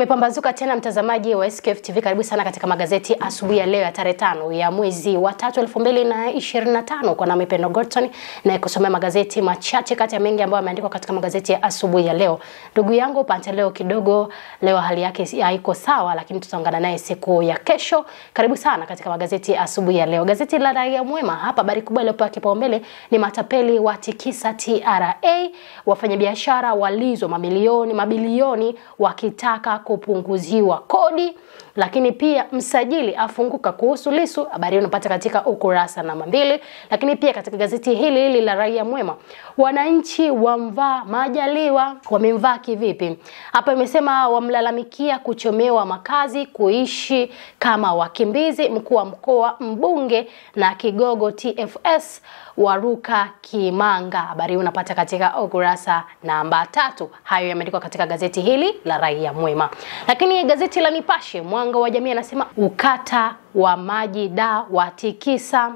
Kumepambazuka tena mtazamaji wa SKF TV, karibu sana katika magazeti asubuhi ya leo ya tarehe 5 ya mwezi wa 3 2025. Kwa nami Pendo Gorton na kusomea magazeti machache kati ya mengi ambayo yameandikwa katika magazeti ya asubuhi ya leo. Ndugu yangu Panteleo kidogo leo hali yake haiko sawa, lakini tutaungana naye siku ya kesho. Karibu sana katika magazeti ya asubuhi ya leo. Gazeti la Raia Mwema, hapa habari kubwa iliyopewa kipaumbele ni matapeli watikisa TRA, wafanyabiashara walizwa mabilioni wakitaka kupunguziwa kodi, lakini pia msajili afunguka kuhusu Lissu. Habari unapata katika ukurasa namba 2. Lakini pia katika gazeti hili la Raia Mwema, wananchi wamvaa Majaliwa. Wamemvaa kivipi? Hapa imesema wamlalamikia kuchomewa makazi, kuishi kama wakimbizi. Mkuu wa mkoa, mbunge na kigogo TFS waruka Kimanga. Habari unapata katika ukurasa namba 3. Hayo yameandikwa katika gazeti hili la Raia Mwema. Lakini gazeti la Nipashe Mwanga wa Jamii anasema ukata wa maji da watikisa.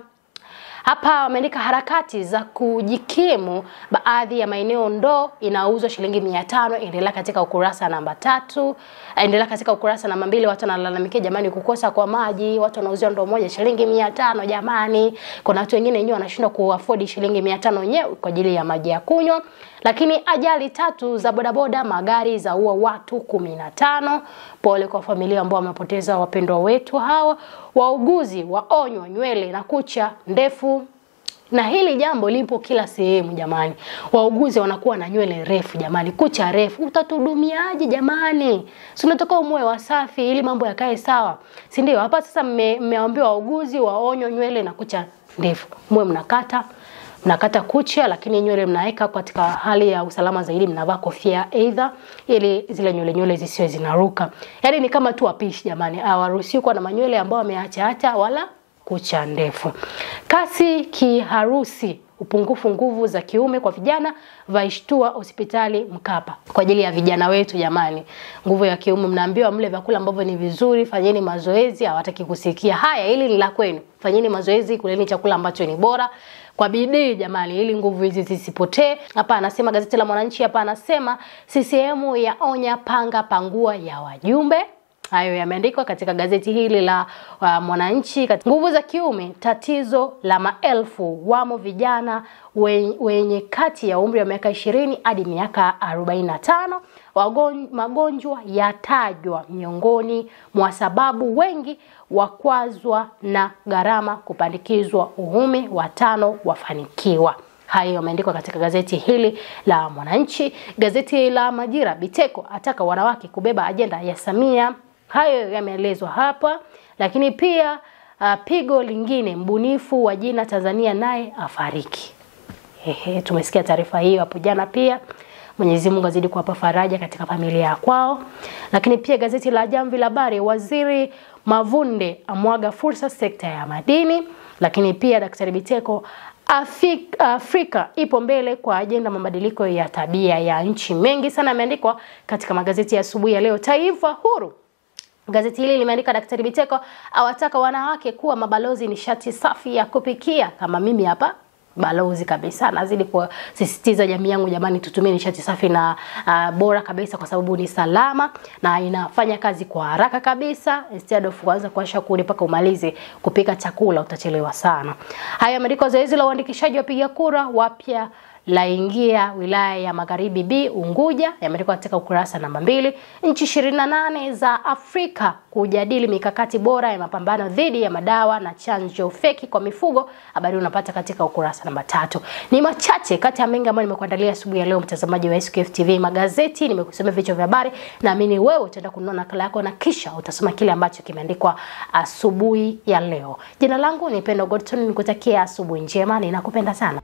Hapa wameandika harakati za kujikimu baadhi ya maeneo ndoo inauzwa shilingi 500. Endelea katika ukurasa namba 3. Endelea katika ukurasa namba 2. Watu wanalalamikia jamani kukosa kwa maji. Watu wanauzia ndoo moja shilingi 500 jamani. Kuna watu wengine wenyewe wanashindwa kuafford shilingi 500 wenyewe kwa ajili ya maji ya kunywa. Lakini ajali 3 za bodaboda, magari za ua watu 15. Pole kwa familia ambao wamepoteza wapendwa wetu hawa. Wauguzi waonywa nywele na kucha ndefu. Na hili jambo lipo kila sehemu jamani. Wauguzi wanakuwa na nywele refu jamani, kucha refu. Utatuhudumiaje jamani? Si unataka umoe wasafi ili mambo yakae sawa, si ndio? Hapa sasa mmeambiwa wauguzi waonywa nywele na kucha ndefu. Mwe mnakata kucha, lakini nywele mnaeka katika hali ya usalama zaidi, mnavaa kofia either ili zile nywele zisiwe zinaruka. Yaani ni kama tu wapishi jamani. Hawaruhusiwi kuwa na manywele ambao wameacha wala kucha ndefu. Kasi kiharusi, upungufu nguvu za kiume kwa vijana vaishtua hospitali Mkapa. Kwa ajili ya vijana wetu jamani, nguvu ya kiume mnaambiwa mle vyakula ambavyo ni vizuri, fanyeni mazoezi, hawataki kusikia. Haya, hili ni la kwenu. Fanyeni mazoezi, kuleni chakula ambacho ni bora kwa bidii jamani, ili nguvu hizi zisipotee. Hapa anasema gazeti la Mwananchi, hapa anasema CCM yaonya panga pangua ya wajumbe. Hayo yameandikwa katika gazeti hili la Mwananchi. Nguvu za kiume tatizo la maelfu, wamo vijana wenye kati ya umri wa miaka 20 hadi miaka 45. Magonjwa yatajwa miongoni mwa sababu, wengi wakwazwa na gharama kupandikizwa uume, 5 wafanikiwa. Hayo yameandikwa katika gazeti hili la Mwananchi. Gazeti la Majira, Biteko ataka wanawake kubeba ajenda ya Samia. Hayo yameelezwa hapa. Lakini pia pigo lingine, mbunifu wa jina Tanzania naye afariki. Tumesikia taarifa hiyo hapo jana pia. Mwenyezi Mungu azidi kuwapa faraja katika familia kwao. Lakini pia gazeti la Jamvi la Habari, Waziri Mavunde amwaga fursa sekta ya madini. Lakini pia Daktari Biteko, Afrika ipo mbele kwa ajenda mabadiliko ya tabia ya nchi. Mengi sana yameandikwa katika magazeti ya asubuhi ya leo. Taifa Huru, gazeti hili limeandika Daktari Biteko awataka wanawake kuwa mabalozi nishati safi ya kupikia. Kama mimi hapa balozi kabisa, nazidi kusisitiza jamii yangu jamani, tutumie nishati safi na bora kabisa, kwa sababu ni salama na inafanya kazi kwa haraka kabisa. Instead of kuanza kuwasha kuni mpaka umalize kupika chakula, utachelewa sana. Haya yameandikwa. Zoezi la uandikishaji wapiga kura wapya laingia wilaya ya Magharibi B Unguja, yameandikwa katika ukurasa namba 2. Nchi 28 za Afrika kujadili mikakati bora ya mapambano dhidi ya madawa na chanjo feki kwa mifugo. Habari unapata katika ukurasa namba 3. Ni machache kati ya mengi ambayo nimekuandalia asubuhi ya leo mtazamaji wa SKF TV magazeti. Nimekusomea vichwa vya habari, naamini wewe utaenda kununua nakala yako na kisha utasoma kile ambacho kimeandikwa asubuhi ya leo. Jina langu ni Pendo Gorton, nikutakia asubuhi njema, ninakupenda sana.